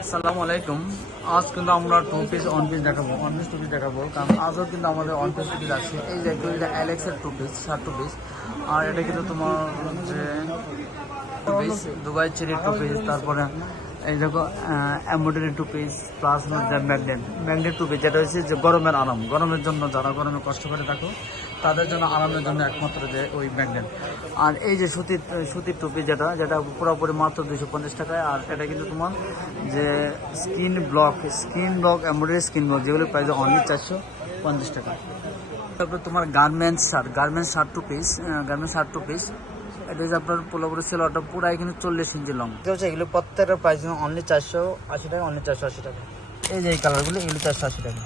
আসসালামু আলাইকুম। আজ কিন্তু আমরা টু পিস ওয়ান পিস দেখাবো ওয়ান পিস টু পিস দেখাবো। কারণ আজও কিন্তু আমাদের ওয়ান পিস টু পিস আছে। এই যে এটা অ্যালেক্সের two piece shirt two piece আর এটা কিন্তু তোমার যে two piece Dubai cherry two piece তারপরে এই দেখো embroidery two piece plus magnet magnet two piece যেটা হচ্ছে যে গরমের আরাম। গরমের জন্য যারা গরমে কষ্ট করে থাকো তাদের জন্য আরামের জন্য একমাত্র যে ওই ম্যাগনেট আর এই যে সুতির সুতির টুপি যেটা যেটা পুরোপুরি মাত্র দুইশো পঞ্চাশ টাকায়, আর এটা কিন্তু তোমার যে skin block skin block, embroidery skin block, যেগুলো প্রাইস অনলি চারশো পঞ্চাশ টাকা। তারপরে তোমার garments shirt garments shirt two piece garments shirt two piece. এটা হচ্ছে আপনার পুরোপুরি সেলোয়ারটা পুরো এখানে চল্লিশ ইঞ্চি লং। আছে এগুলো প্রত্যেকটা প্রাইস অনলি চারশো আশি টাকা, অনলি চারশো আশি টাকা। এই যে এই কালারগুলো, এগুলো চারশো আশি টাকা।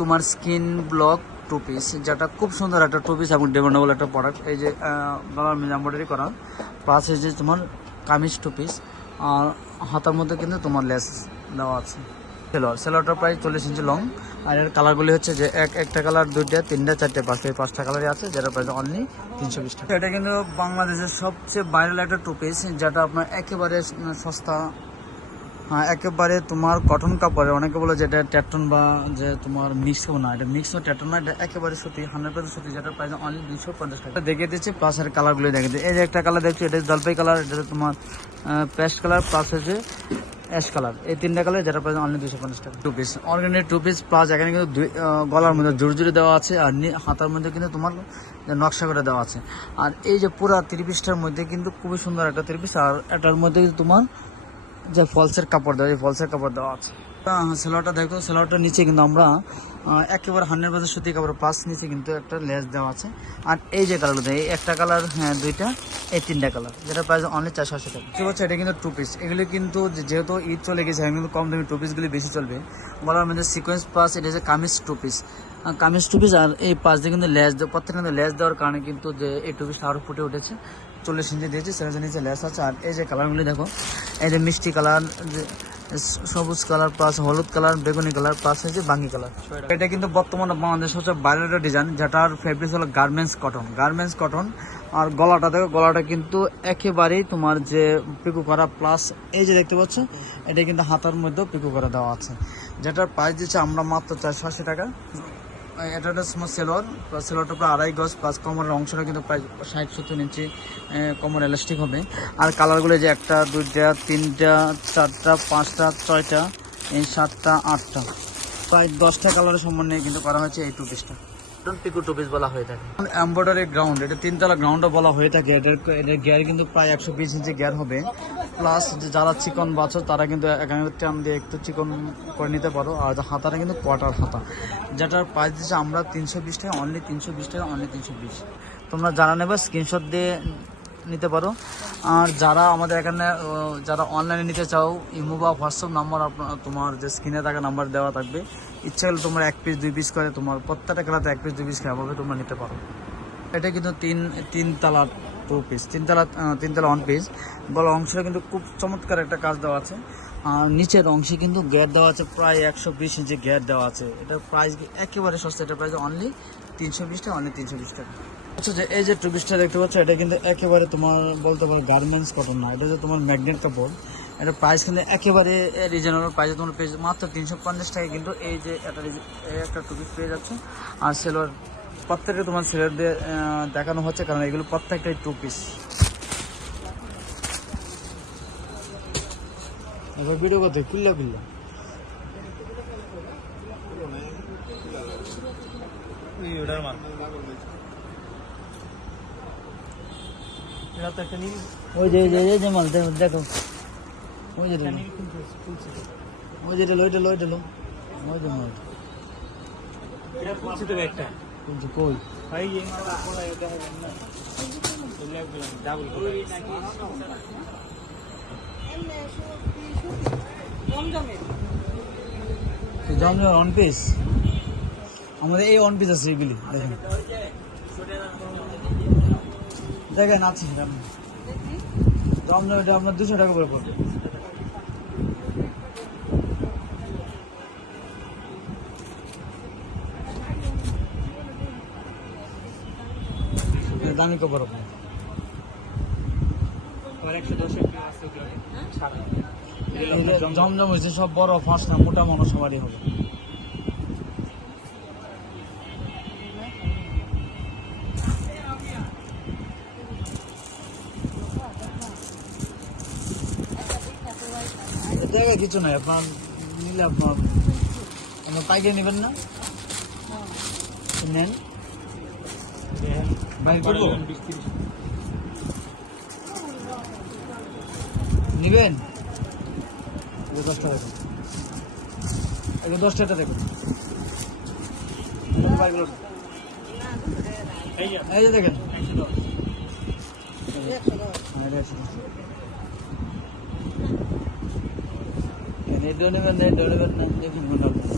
তোমার স্কিন ব্লক টু পিস যেটা খুব সুন্দর একটা টু পিস এবং ডেভেন্ডেবল একটা প্রোডাক্ট এই যে গলার এমব্রয়ডারি করা। প্লাস এই যে তোমার কামিজ টু পিস আর হাতার মধ্যে কিন্তু তোমার লেস দেওয়া আছে। সেলোয়ার সেলোয়ারটার প্রায় চল্লিশ ইঞ্চি লং আর এর কালারগুলি হচ্ছে যে এক, একটা কালার দুইটা, তিনটা, চারটে, পাঁচটা, এই পাঁচটা কালারই আছে যেটা প্রাইস অনলি তিনশো বিশ টাকা। এটা কিন্তু বাংলাদেশের সবচেয়ে ভাইরাল একটা টু পিস যেটা আপনার একেবারে সস্তা হ্যাঁ একেবারে তোমার কটন কাপড়ে। অনেকে বলে যেটা ট্যাটন বা যে তোমার মিক্স না। এটা মিক্স ট্যাটন না, এটা একেবারে সত্যি হান্ড্রেড পার্সেন্ট সত্যি। যেটা প্রাইস অনলি দুশো পঞ্চাশ টাকা। দেখে দিচ্ছি প্লাস এর কালারগুলো দেখে দিচ্ছি এই যে একটা কালার দেখছি, এটা জলপাই কালার এটা তোমার পেস্ট কালার প্লাস হচ্ছে অ্যাশ কালার এই তিনটা কালার যেটা প্রাইস অনলি দুশো পঞ্চাশ টাকা। Two piece organic two piece plus এখানে কিন্তু গলার মধ্যে জোর জুড়ে দেওয়া আছে আর হাতার মধ্যে কিন্তু তোমার নকশা করে দেওয়া আছে। আর এই যে পুরা ত্রিপিসটার মধ্যে কিন্তু খুবই সুন্দর একটা ত্রিপিস আর এটার মধ্যে কিন্তু তোমার যে ফলসের কাপড় দেওয়া, এই ফলসের কাপড় দেওয়া আছে। সেলোয়ারটা দেখো সেলোয়ারটার নিচে কিন্তু আমরা একেবারে হান্ড্রেড পার্সেন্ট সুতি কাপড়, পাঁচ নিচে কিন্তু একটা লেস দেওয়া আছে। আর এই যে কালারগুলো এই একটা কালার হ্যাঁ দুইটা, এই তিনটা কালার যেটা প্রাইস অনলি চারশো আশি টাকা। আছে এটা কিন্তু টু পিস এগুলো কিন্তু যেহেতু ঈদ চলে গেছে এখন কিন্তু কম দামি টু পিসগুলি বেশি চলবে। বলার মধ্যে সিকোয়েন্স পাস এটা হচ্ছে kameez two piece kameez two piece আর এই পাশ দিয়ে কিন্তু লেস প্রত্যেকটা কিন্তু লেস দেওয়ার কারণে কিন্তু যে এই টু পিসটা আরও ফুটে উঠেছে। চল্লিশ ইঞ্চি দিয়েছি সেখানে নিচে লেস আছে। আর এই যে কালারগুলি দেখো, এই যে মিষ্টি কালার সবুজ কালার প্লাস হলুদ কালার, বেগুনি কালার প্লাস হয়েছে বাঙ্গি কালার। এটা কিন্তু বর্তমানে বাংলাদেশ হচ্ছে বাইরের ডিজাইন, যেটার ফেব্রিক হলো গার্মেন্টস কটন গার্মেন্টস কটন আর গলাটা দেখো, গলাটা কিন্তু একেবারেই তোমার যে পিকু করা প্লাস এই যে দেখতে পাচ্ছ, এটা কিন্তু হাতার মধ্যেও পিকু করা দেওয়া আছে। যেটার প্রাইস দিচ্ছে আমরা মাত্র চারশো আশি টাকা। এটা একটা স্মল সেলোয়ার প্লাস সেলোয়ারটা প্রায় আড়াই গজ প্লাস কোমরের অংশটা কিন্তু প্রায় ষাট সত্তর ইঞ্চি কোমর এলাস্টিক হবে। আর কালারগুলো যে একটা, দুইটা, তিনটা, চারটা, পাঁচটা, ছয়টা সাতটা, আটটা। প্রায় দশটা কালারের সমন্বয়ে কিন্তু করা হয়েছে এই টু। পিসটা পিকু বলা হয়ে থাকে। গ্রাউন্ড, এটা তিনতলা গ্রাউন্ডও বলা হয়ে থাকে। গিয়ার কিন্তু প্রায় একশো বিশ ইঞ্চি গিয়ার হবে। প্লাস যারা চিকন বাছো তারা কিন্তু দিয়ে একটু চিকন করে নিতে পারো। আর হাতাটা কিন্তু কোয়ার্টার হাতা। যেটার প্রাইস দিচ্ছে আমরা তিনশো বিশ টাকা অনলি তিনশো বিশ টাকা অনলি তিনশো বিশ। তোমরা যারা নেবে স্ক্রিনশট দিয়ে নিতে পারো। আর যারা আমাদের এখানে যারা অনলাইনে নিতে চাও, ইমো বা হোয়াটসঅ্যাপ নাম্বার তোমার যে স্ক্রিনে থাকা নাম্বার দেওয়া থাকবে ইচ্ছা হলে তোমরা এক পিস দুই পিস করে তোমার প্রত্যেকটা খেলাতে এক পিস দুই পিস খাওয়াবে তোমরা নিতে পারো। এটা কিন্তু তিন তিন তালা টু পিস তিন তালা আহ, তিন তালা ওয়ান পিস গলার অংশটা কিন্তু খুব চমৎকার একটা কাজ দেওয়া আছে। আর নিচের অংশে কিন্তু গ্যার দেওয়া আছে প্রায় একশো বিশ ইঞ্চি গ্যার দেওয়া আছে। এটা প্রাইস একেবারে সস্তা এটা প্রাইস অনলি তিনশো বিশ টাকা অনলি তিনশো বিশ টাকা। আচ্ছা যে এই যে টু পিসটা দেখতে পাচ্ছ এটা কিন্তু একেবারে তোমার বলতে পারো গার্মেন্টস কটন না এটা যে তোমার ম্যাগনেট কাপড় এটা প্রাইস কিন্তু একেবারে রিজনেবল প্রাইসে তোমার পেয়ে মাত্র তিনশো পঞ্চাশ টাকা কিন্তু এই যে একটা এই একটা টু পিস পেয়ে যাচ্ছে। আর সেলোয়ার প্রত্যেকটা তোমার আহ, দেখানো হচ্ছে কারণ এগুলো প্রত্যেকটাই টু পিস এবার ভিডিও করতে খুললা খুললা। ওই যে যে মাল দেখো দেখো। ওই যে। ওই যে ওই কই? পিস আমাদের এই ওয়ান পিস আছে এগুলি দেখেন। দেখেন আছে জমজম এটা আপনার দুশো টাকা করে পড়বে। দামি কাপড় আপনার এই যে জমজম হয়েছে সব বড় ফাঁস না মোটা মানুষ সবারই হবে। এ জায়গায় কিছু নাই আপনার নিলে আপনার আপনার পাইকে নেবেন না? নেন। বাইর করব নিবেন এগুলো দশ টাকা দেখুন এগুলো দশ টাকা দেখুন এই যে দেখেন হ্যাঁ, এটা নেবেন না এটাও নেবেন না দেখুন কোনটা আপনার।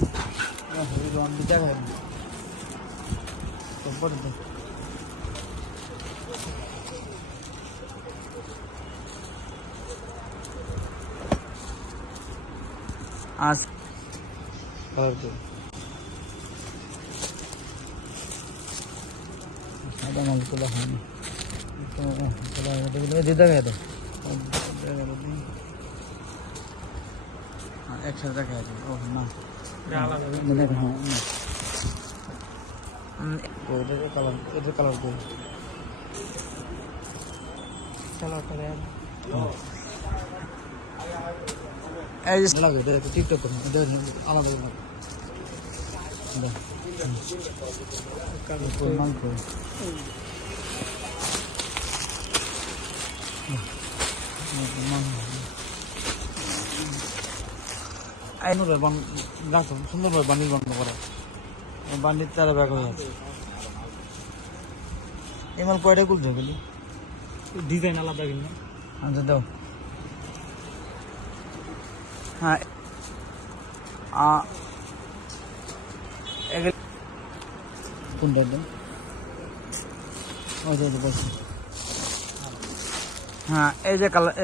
আহ, এটা অন্য দেখা যাবে না। তো পরে দেখ। আজ সাদা মাল তোলা হয়নি তো, তোলা হয়ে গেলে এগুলো দিয়ে দেখা যেত একসাথে দেখা যাবে ও না না, দেখো, হ্যাঁ, না। উম, ও, এটার কালার এটার কালার কই গাছ সুন্দরভাবে বান্ডিল বন্ধ করা বান্ডিল তারা ব্যাগ হয়ে আছে এমাল কয়টা খুলতে গেলি ডিজাইন আলাদা কিন্তু আচ্ছা দাও হ্যাঁ আ এগুলো কোনটা একদম ও যে বলছি হ্যাঁ এই যে কালার